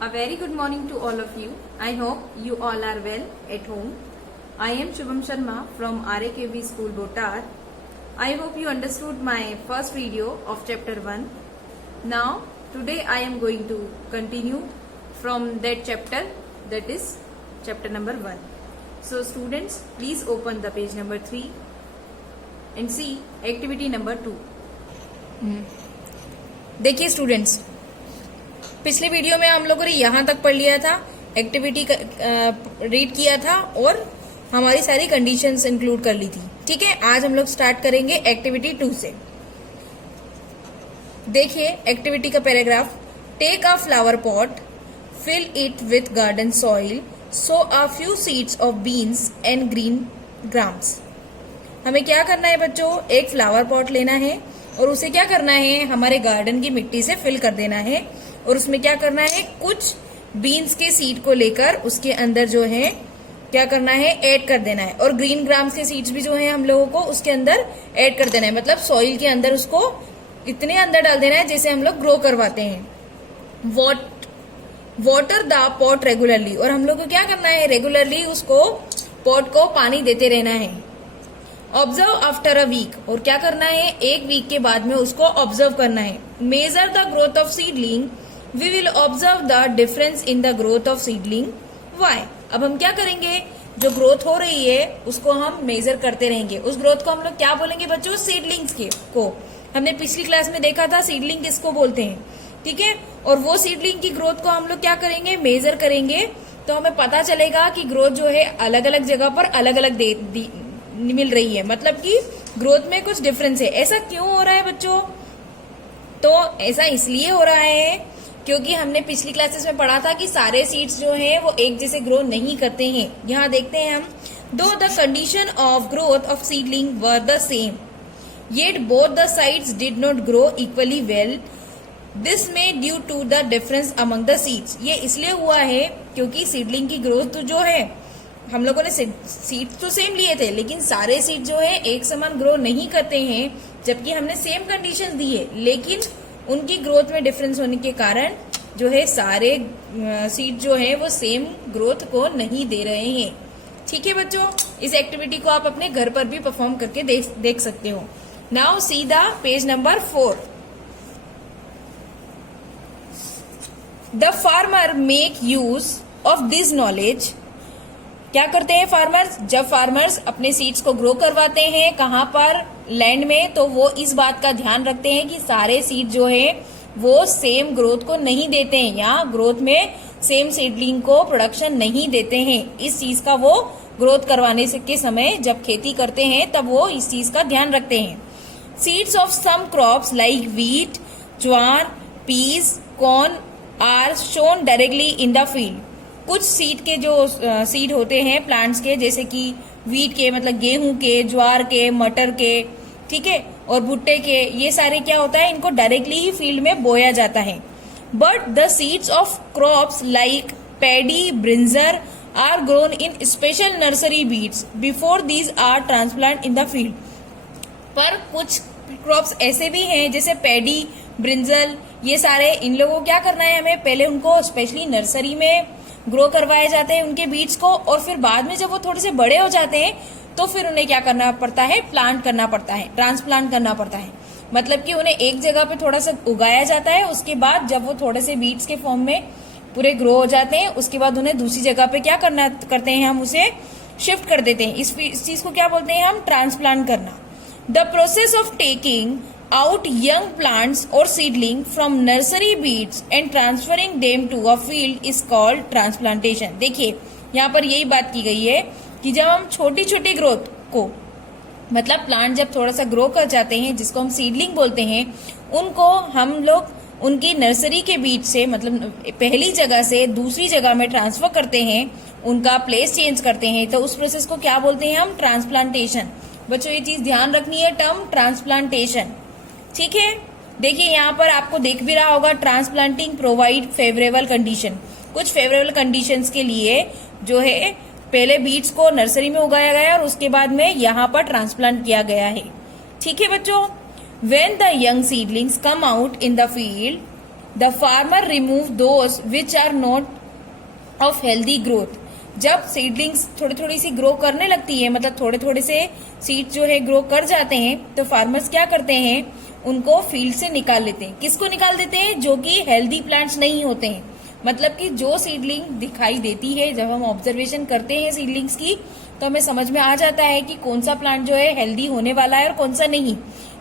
A very good morning to all of you. I hope you all are well at home. I am Shubham Sharma from RAKV School Botar. I hope you understood my first video of chapter 1. Now today I am going to continue from that chapter, that is chapter number 1. So students, please open the page number 3 and see activity number 2. देखिए students, पिछले video में हम लोगों ने यहाँ तक पढ़ लिया था, एक्टिविटी रीड किया था और हमारी सारी कंडीशंस इंक्लूड कर ली थी। ठीक है, आज हम लोग स्टार्ट करेंगे एक्टिविटी 2 से। देखिए एक्टिविटी का paragraph, take a flower pot, fill it with garden soil, sow a few seeds of beans and green grams. हमें क्या करना है बच्चों, एक फ्लावर पॉट लेना है और उसे क्या करना है, हमारे गार्डन की मिट्टी से फिल कर देना है और उसमें क्या करना है, कुछ बीन्स के सीड को लेकर उसके अंदर जो है क्या करना है, ऐड कर देना है और ग्रीन ग्राम्स के सीड्स भी जो है हम लोगों को उसके अंदर ऐड कर देना है। मतलब सॉइल के अंदर उसको इतने अंदर डाल देना है जैसे हम लोग ग्रो करवाते हैं। वाटर द पॉट रेगुलरली, और हम लोग को क्या करना है, रेगुलरली उसको पॉट को पानी देते रहना है। ऑब्जर्व आफ्टर अ वीक, और क्या करना है, एक वीक के बाद में उसको ऑब्जर्व करना है। Measure the growth of seedling, we will observe the difference in the growth of seedling. Why, अब हम क्या करेंगे, जो ग्रोथ हो रही है उसको हम मेजर करते रहेंगे। उस ग्रोथ को हम लोग क्या बोलेंगे बच्चों, सीडलिंग्स को। हमने पिछली क्लास में देखा था सीडलिंग किसको बोलते हैं। ठीक है, और वो सीडलिंग की ग्रोथ को हम लोग क्या करेंगे, मेजर करेंगे, तो हमें पता चलेगा कि ग्रोथ जो है अलग अलग जगह पर अलग अलग मिल रही है, मतलब कि ग्रोथ में कुछ डिफरेंस है। ऐसा क्यों हो रहा है बच्चों, तो ऐसा इसलिए हो रहा है क्योंकि हमने पिछली क्लासेस में पढ़ा था कि सारे सीड्स जो हैं वो एक जैसे ग्रो नहीं करते हैं। यहाँ देखते हैं हम, though the condition of growth of seedling were the same, yet both the sides did not grow equally well, this में due to the difference among the seeds. ये इसलिए हुआ है क्योंकि सीडलिंग की ग्रोथ तो जो है, हम लोगों ने सीड्स तो सेम लिए थे लेकिन सारे सीड जो है एक समान ग्रो नहीं करते हैं, जबकि हमने सेम कंडीशन दी है, लेकिन उनकी ग्रोथ में डिफरेंस होने के कारण जो है सारे सीड जो है वो सेम ग्रोथ को नहीं दे रहे हैं। ठीक है बच्चों, इस एक्टिविटी को आप अपने घर पर भी परफॉर्म करके देख सकते हो। Now see the page number 4। The farmer make use of this knowledge. क्या करते हैं फार्मर्स, जब फार्मर्स अपने सीड्स को ग्रो करवाते हैं कहाँ पर, लैंड में, तो वो इस बात का ध्यान रखते हैं कि सारे सीड जो है वो सेम ग्रोथ को नहीं देते हैं या ग्रोथ में सेम सीडलिंग को प्रोडक्शन नहीं देते हैं। इस चीज का वो ग्रोथ करवाने के समय जब खेती करते हैं तब वो इस चीज का ध्यान रखते हैं। Seeds of some crops like wheat, jowar, peas, corn are sown directly in the field. कुछ सीड के जो सीड होते हैं प्लांट्स के, जैसे कि व्हीट के मतलब गेहूं के, ज्वार के, मटर के, ठीक है, और भुट्टे के, ये सारे क्या होता है, इनको डायरेक्टली ही फील्ड में बोया जाता है। But the seeds of crops like paddy, brinjal are grown in special nursery beds before these are transplant in the field. पर कुछ क्रॉप्स ऐसे भी हैं जैसे पैडी, ब्रिंजल, ये सारे, इन लोगों को क्या करना है, हमें पहले उनको स्पेशली नर्सरी में ग्रो करवाए जाते हैं उनके बीज को, और फिर बाद में जब वो थोड़े से बड़े हो जाते हैं तो फिर उन्हें क्या करना पड़ता है, प्लांट करना पड़ता है, ट्रांसप्लांट करना पड़ता है। मतलब कि उन्हें एक जगह पे थोड़ा सा उगाया जाता है, उसके बाद जब वो थोड़े से बीड्स के फॉर्म में पूरे ग्रो हो जाते हैं उसके बाद उन्हें दूसरी जगह पे क्या करते हैं, हम उसे शिफ्ट कर देते हैं। इस चीज को क्या बोलते हैं हम, ट्रांसप्लांट करना। The process of taking out young plants or seedling from nursery beads and transferring them to a field is called transplantation। देखिए यहाँ पर यही बात की गई है कि जब हम छोटी छोटी ग्रोथ को, मतलब प्लांट जब थोड़ा सा ग्रो कर जाते हैं जिसको हम सीडलिंग बोलते हैं, उनको हम लोग उनकी नर्सरी के बीज से मतलब पहली जगह से दूसरी जगह में ट्रांसफर करते हैं, उनका प्लेस चेंज करते हैं, तो उस प्रोसेस को क्या बोलते हैं हम, ट्रांसप्लांटेशन। बच्चों ये चीज ध्यान रखनी है, टर्म ट्रांसप्लांटेशन। ठीक है, देखिए यहाँ पर आपको देख भी रहा होगा, ट्रांसप्लांटिंग प्रोवाइड फेवरेबल कंडीशन। कुछ फेवरेबल कंडीशंस के लिए जो है पहले बीड्स को नर्सरी में उगाया गया और उसके बाद में यहाँ पर ट्रांसप्लांट किया गया है। ठीक है बच्चों, When the young seedlings come out in the field, the farmer remove those which are not of healthy growth. जब सीडलिंग्स थोड़ी थोड़ी सी ग्रो करने लगती है, मतलब थोड़े थोड़े से सीड जो है ग्रो कर जाते हैं, तो फार्मर्स क्या करते हैं, उनको फील्ड से निकाल लेते हैं। किसको निकाल देते हैं? जो कि हेल्दी प्लांट्स नहीं होते हैं। मतलब कि जो सीडलिंग दिखाई देती है, जब हम ऑब्जर्वेशन करते हैं सीडलिंग्स की, तो हमें समझ में आ जाता है कि कौन सा प्लांट जो है हेल्दी होने वाला है और कौन सा नहीं।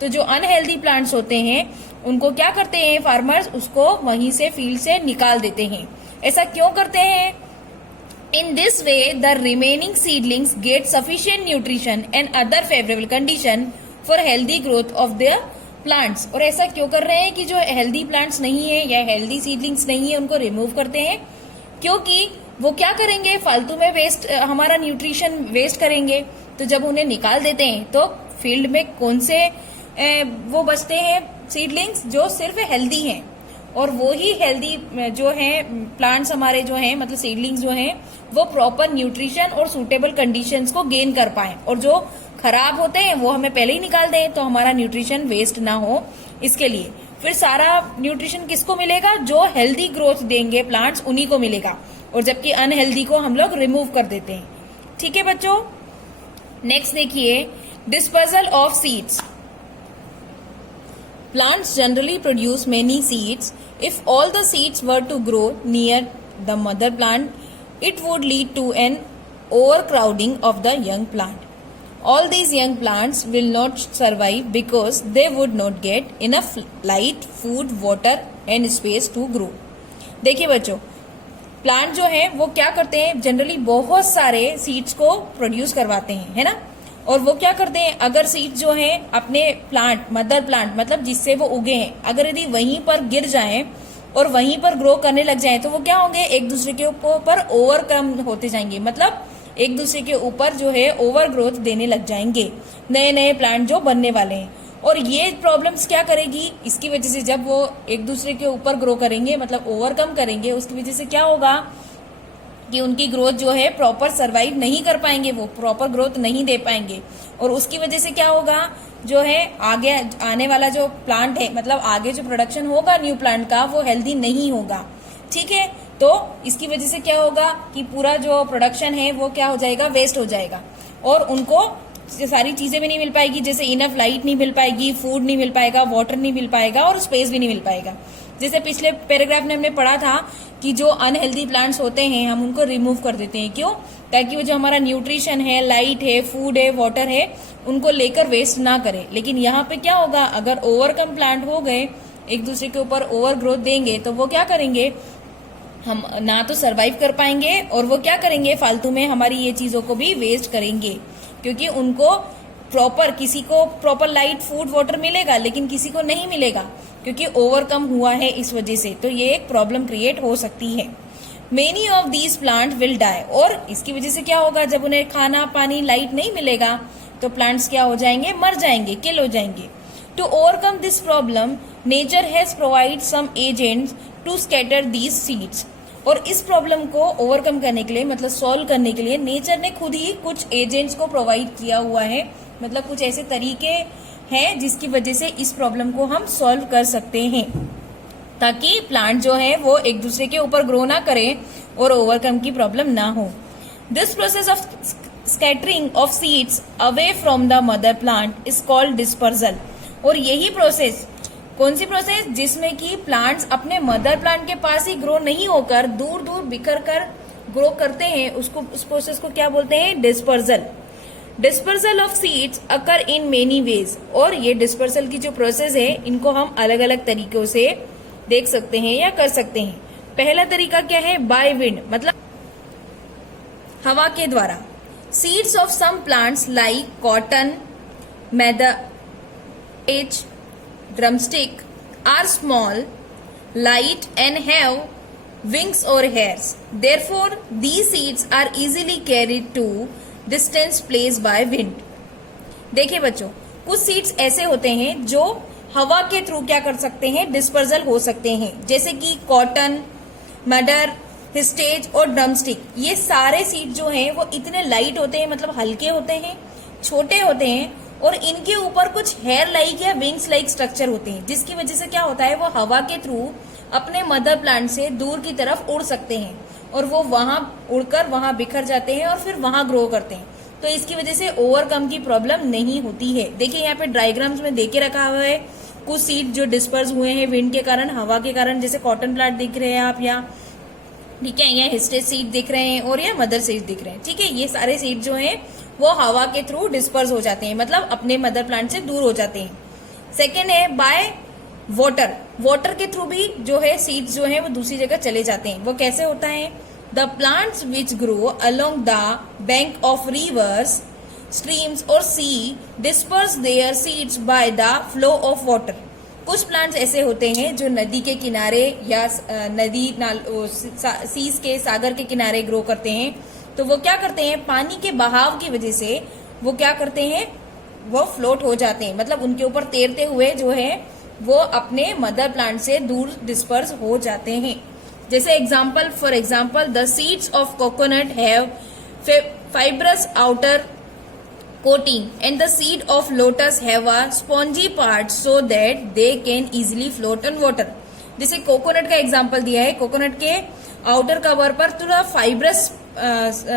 तो जो अनहेल्दी प्लांट्स होते हैं उनको क्या करते हैं फार्मर्स, उसको वहीं से फील्ड से निकाल देते हैं। ऐसा क्यों करते हैं? In this way, the remaining seedlings get sufficient nutrition and other favorable condition for healthy growth of the plants। और ऐसा क्यों कर रहे हैं कि जो हेल्दी प्लांट्स नहीं है या हेल्दी सीडलिंग्स नहीं है उनको रिमूव करते हैं? क्योंकि वो क्या करेंगे, फालतू में वेस्ट, हमारा न्यूट्रिशन वेस्ट करेंगे। तो जब उन्हें निकाल देते हैं तो फील्ड में कौन से वो बचते हैं सीडलिंग्स जो सिर्फ हेल्दी हैं, और वो ही हेल्दी जो है प्लांट्स हमारे जो हैं, मतलब सीडलिंग्स जो हैं, वो प्रॉपर न्यूट्रिशन और सूटेबल कंडीशंस को गेन कर पाए। और जो खराब होते हैं वो हमें पहले ही निकाल दें, तो हमारा न्यूट्रिशन वेस्ट ना हो। इसके लिए फिर सारा न्यूट्रिशन किसको मिलेगा? जो हेल्दी ग्रोथ देंगे प्लांट्स, उन्हीं को मिलेगा। और जबकि अनहेल्दी को हम लोग रिमूव कर देते हैं। ठीक है बच्चों, नेक्स्ट देखिए, dispersal of seeds. Plants generally produce many seeds. If all the seeds were to grow near the mother plant, it would lead to an overcrowding of the young plant. All these young plants will not survive because they would not get enough light, food, water and space to grow. देखिए बच्चों, plant जो है वो क्या करते हैं, generally बहुत सारे सीड्स को प्रोड्यूस करवाते हैं, है ना। और वो क्या करते हैं, अगर सीड जो है अपने प्लांट, मदर प्लांट मतलब जिससे वो उगे हैं, अगर यदि वहीं पर गिर जाएं और वहीं पर ग्रो करने लग जाएं, तो वो क्या होंगे, एक दूसरे के ऊपर ओवरकम होते जाएंगे। मतलब एक दूसरे के ऊपर जो है ओवर ग्रोथ देने लग जाएंगे, नए नए प्लांट जो बनने वाले हैं। और ये प्रॉब्लम्स क्या करेगी, इसकी वजह से जब वो एक दूसरे के ऊपर ग्रो करेंगे, मतलब ओवरकम करेंगे, उसकी वजह से क्या होगा कि उनकी ग्रोथ जो है प्रॉपर सरवाइव नहीं कर पाएंगे, वो प्रॉपर ग्रोथ नहीं दे पाएंगे। और उसकी वजह से क्या होगा, जो है आगे आने वाला जो प्लांट है, मतलब आगे जो प्रोडक्शन होगा न्यू प्लांट का, वो हेल्दी नहीं होगा। ठीक है, तो इसकी वजह से क्या होगा कि पूरा जो प्रोडक्शन है वो क्या हो जाएगा, वेस्ट हो जाएगा। और उनको सारी चीजें भी नहीं मिल पाएगी, जैसे इनफ लाइट नहीं मिल पाएगी, फूड नहीं मिल पाएगा, वाटर नहीं मिल पाएगा और स्पेस भी नहीं मिल पाएगा। जैसे पिछले पैराग्राफ में हमने पढ़ा था कि जो अनहेल्दी प्लांट्स होते हैं हम उनको रिमूव कर देते हैं। क्यों? ताकि वो जो हमारा न्यूट्रिशन है, लाइट है, फूड है, वाटर है, उनको लेकर वेस्ट ना करे। लेकिन यहाँ पे क्या होगा, अगर ओवरकम प्लांट हो गए, एक दूसरे के ऊपर ओवर ग्रोथ देंगे, तो वो क्या करेंगे, हम ना तो सरवाइव कर पाएंगे और वो क्या करेंगे, फालतू में हमारी ये चीजों को भी वेस्ट करेंगे। क्योंकि उनको प्रॉपर, किसी को प्रॉपर लाइट, फूड, वाटर मिलेगा, लेकिन किसी को नहीं मिलेगा क्योंकि ओवरकम हुआ है इस वजह से। तो ये एक प्रॉब्लम क्रिएट हो सकती है। Many of these plant will die. और इसकी वजह से क्या होगा, जब उन्हें खाना, पानी, लाइट नहीं मिलेगा तो प्लांट्स क्या हो जाएंगे, मर जाएंगे, किल हो जाएंगे। To overcome this problem nature has provide some agents to scatter these seeds. और इस प्रॉब्लम को ओवरकम करने के लिए, मतलब सॉल्व करने के लिए, नेचर ने खुद ही कुछ एजेंट्स को प्रोवाइड किया हुआ है। मतलब कुछ ऐसे तरीके हैं जिसकी वजह से इस प्रॉब्लम को हम सॉल्व कर सकते हैं, ताकि प्लांट जो है वो एक दूसरे के ऊपर ग्रो ना करे और ओवरकम की प्रॉब्लम ना हो। This process of scattering of seeds away from the mother plant is called dispersal. और यही प्रोसेस, कौन सी प्रोसेस, जिसमें कि प्लांट्स अपने मदर प्लांट के पास ही ग्रो नहीं होकर दूर दूर बिखर कर ग्रो करते हैं, उसको, उस प्रोसेस को क्या बोलते हैं, dispersal. Dispersal of seeds occur in many ways. और ये डिस्पर्सल की जो प्रोसेस है, इनको हम अलग अलग तरीकों से देख सकते हैं या कर सकते हैं। पहला तरीका क्या है, बाय विंड, मतलब हवा के द्वारा। Seeds of some plants like cotton, madar, एच, drumstick are small, light and have wings or hairs. Therefore, these seeds are easily carried to distant place by wind. देखिए बच्चों, कुछ सीड्स ऐसे होते हैं जो हवा के थ्रू क्या कर सकते हैं, डिस्पर्सल हो सकते हैं। जैसे कि कॉटन, मडर, हिस्टेज और ड्रमस्टिक। ये सारे सीड जो हैं वो इतने लाइट होते हैं, मतलब हल्के होते हैं, छोटे होते हैं, और इनके ऊपर कुछ हेयर लाइक या विंग्स लाइक स्ट्रक्चर होते हैं, जिसकी वजह से क्या होता है, वो हवा के थ्रू अपने मदर प्लांट से दूर की तरफ उड़ सकते हैं और वो वहां उड़कर वहां बिखर जाते हैं और फिर वहां ग्रो करते हैं। तो इसकी वजह से ओवरकम की प्रॉब्लम नहीं होती है। देखिए यहाँ पे डायग्राम्स में देके रखा हुआ है कुछ सीड जो डिस्पर्स हुए हैं विंड के कारण, हवा के कारण, जैसे कॉटन प्लांट दिख रहे हैं आप यहाँ, ठीक है, यहाँ हिस्टेज सीड दिख रहे हैं और यहाँ मदर सीड दिख रहे हैं, ठीक है। ये सारे सीड जो हैं वो हवा के थ्रू डिस्पर्स हो जाते हैं, मतलब अपने मदर प्लांट से दूर हो जाते हैं। सेकेंड है बाय वाटर, वाटर के थ्रू भी जो है सीड्स जो है वो दूसरी जगह चले जाते हैं। वो कैसे होता है? The plants which grow along the bank of rivers, streams और sea disperse their seeds by the flow of water. कुछ प्लांट्स ऐसे होते हैं जो नदी के किनारे या नदी सीज के, सागर के किनारे ग्रो करते हैं। तो वो क्या करते हैं, पानी के बहाव की वजह से वो क्या करते हैं, वो फ्लोट हो जाते हैं, मतलब उनके ऊपर तैरते हुए जो है वो अपने मदर प्लांट से दूर डिस्पर्स हो जाते हैं। जैसे example, for example the seeds of coconut have fibrous outer coating and the seed of lotus have a spongy part so that they can easily float on water। जैसे coconut का example दिया है, coconut के outer cover पर थोड़ा fibrous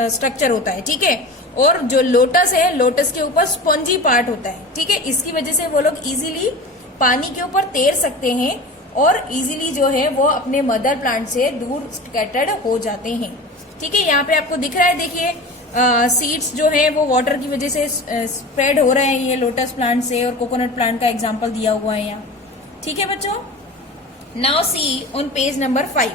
structure होता है, ठीक है, और जो लोटस है, लोटस के ऊपर स्पॉन्जी पार्ट होता है, ठीक है। इसकी वजह से वो लोग इजीली पानी के ऊपर तैर सकते हैं और इजीली जो है वो अपने मदर प्लांट से दूर स्कैटर्ड हो जाते हैं, ठीक है। यहाँ पे आपको दिख रहा है, देखिए सीड्स जो है वो वाटर की वजह से स्प्रेड हो रहे हैं, ये लोटस प्लांट से और कोकोनट प्लांट का एग्जांपल दिया हुआ है यहाँ, ठीक है बच्चों। Now see on page number 5,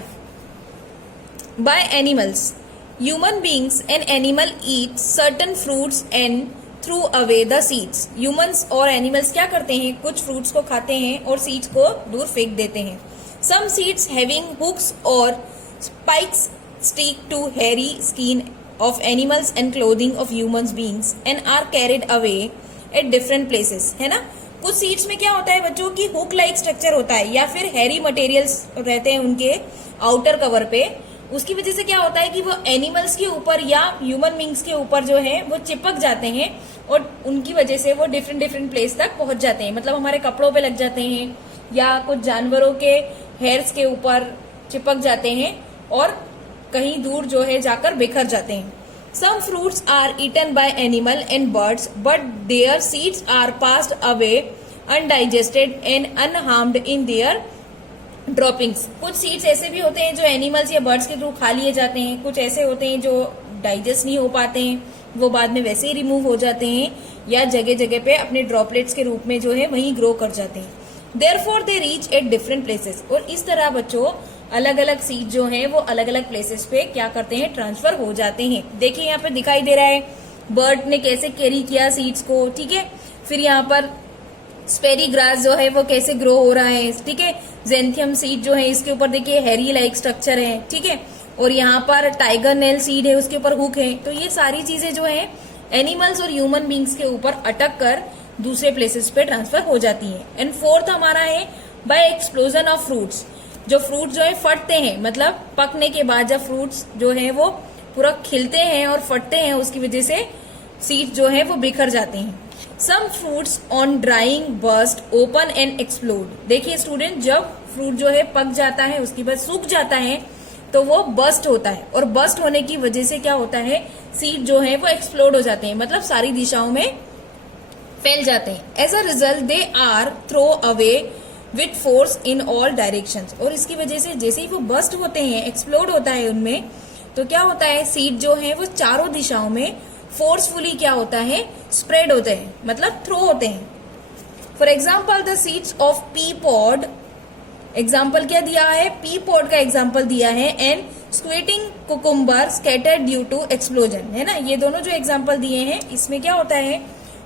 by animals, human beings and animal eat certain fruits and through away the seeds. Humans और एनिमल्स क्या करते हैं, कुछ फ्रूट्स को खाते हैं और सीड्स को दूर फेंक देते हैं। सम सीड्स हैविंग हुक्स और spikes stick to hairy skin of animals and clothing of humans beings and are carried away at different places, है ना। कुछ सीड्स में क्या होता है बच्चों की हुक लाइक स्ट्रक्चर होता है या फिर हैरी मटेरियल्स रहते हैं उनके आउटर कवर पे। उसकी वजह से क्या होता है कि वो एनिमल्स के ऊपर या ह्यूमन बींग्स के ऊपर जो है वो चिपक जाते हैं और उनकी वजह से वो डिफरेंट डिफरेंट प्लेस तक पहुंच जाते हैं, मतलब हमारे कपड़ों पे लग जाते हैं या कुछ जानवरों के हेयर्स के ऊपर चिपक जाते हैं और कहीं दूर जो है जाकर बिखर जाते हैं। Some fruits are eaten by animal and birds, but their seeds are passed away undigested and unharmed in their droppings। कुछ सीड्स ऐसे भी होते हैं जो एनिमल्स या बर्ड्स के थ्रू खा लिए जाते हैं, कुछ ऐसे होते हैं जो डाइजेस्ट नहीं हो पाते हैं, वो बाद में वैसे ही रिमूव हो जाते हैं या जगह जगह पे अपने ड्रॉपलेट्स के रूप में जो है वहीं ग्रो कर जाते हैं। Therefore they reach at different places। और इस तरह बच्चों अलग अलग सीड जो हैं वो अलग अलग प्लेसेस पे क्या करते हैं, ट्रांसफर हो जाते हैं। देखिए यहाँ पे दिखाई दे रहा है बर्ड ने कैसे कैरी किया सीड्स को, ठीक है। फिर यहाँ पर स्पेरी ग्रास जो है वो कैसे ग्रो हो रहा है, ठीक है। जेंथियम सीड जो है इसके ऊपर देखिए हैरी लाइक स्ट्रक्चर है, ठीक है। और यहाँ पर टाइगर नेल सीड है, उसके ऊपर हुक है। तो ये सारी चीजें जो है एनिमल्स और ह्यूमन बींग्स के ऊपर अटक कर दूसरे प्लेसेस पे ट्रांसफर हो जाती है। एंड फोर्थ हमारा है बाय एक्सप्लोजन ऑफ फ्रूट्स। जो फ्रूट जो है फटते हैं, मतलब पकने के बाद जब फ्रूट्स जो है वो पूरा खिलते हैं और फटते हैं, उसकी वजह से सीड जो है वो बिखर जाते हैं। Some fruits on drying burst open and explode. देखिए स्टूडेंट, जब फ्रूट जो है पक जाता है उसके बाद सूख जाता है तो वो बर्स्ट होता है और बर्स्ट होने की वजह से क्या होता है, सीड जो है वो एक्सप्लोड हो जाते हैं, मतलब सारी दिशाओं में फैल जाते हैं। As a result they are throw away with force in all directions. और इसकी वजह से जैसे ही वो बस्ट होते हैं, एक्सप्लोड होता है उनमें, तो क्या होता है, सीड जो है वो चारों दिशाओं में फोर्सफुली क्या होता है, स्प्रेड होते हैं, मतलब थ्रो होते हैं। For example the seeds of pea pod, example क्या दिया है, पी पॉड का एग्जाम्पल दिया है। And squirting cucumber scattered due to explosion, है ना। ये दोनों जो एग्जाम्पल दिए हैं इसमें क्या होता है,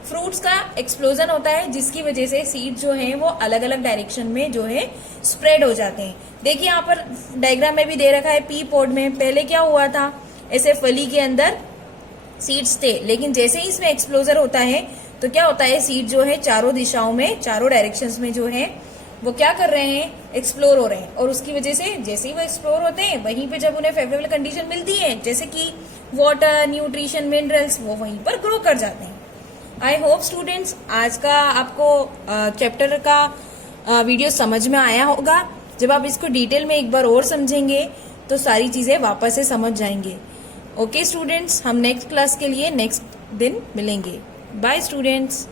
फ्रूट्स का एक्सप्लोजन होता है जिसकी वजह से सीड जो है वो अलग अलग डायरेक्शन में जो है स्प्रेड हो जाते हैं। देखिए यहाँ पर डायग्राम में भी दे रखा है, पी पॉड में पहले क्या हुआ था, ऐसे फली के अंदर सीड्स थे, लेकिन जैसे ही इसमें एक्सप्लोजर होता है तो क्या होता है, सीड जो है चारों दिशाओं में, चारों डायरेक्शंस में जो है वो क्या कर रहे हैं, एक्सप्लोर हो रहे हैं। और उसकी वजह से जैसे ही वो एक्सप्लोर होते हैं वहीं पे जब उन्हें फेवरेबल कंडीशन मिलती है, जैसे कि वाटर, न्यूट्रिशन, मिनरल्स, वो वहीं पर ग्रो कर जाते हैं। आई होप स्टूडेंट्स आज का आपको चैप्टर का वीडियो समझ में आया होगा। जब आप इसको डिटेल में एक बार और समझेंगे तो सारी चीजें वापस से समझ जाएंगे। ओके स्टूडेंट्स, हम नेक्स्ट क्लास के लिए नेक्स्ट दिन मिलेंगे। Bye students.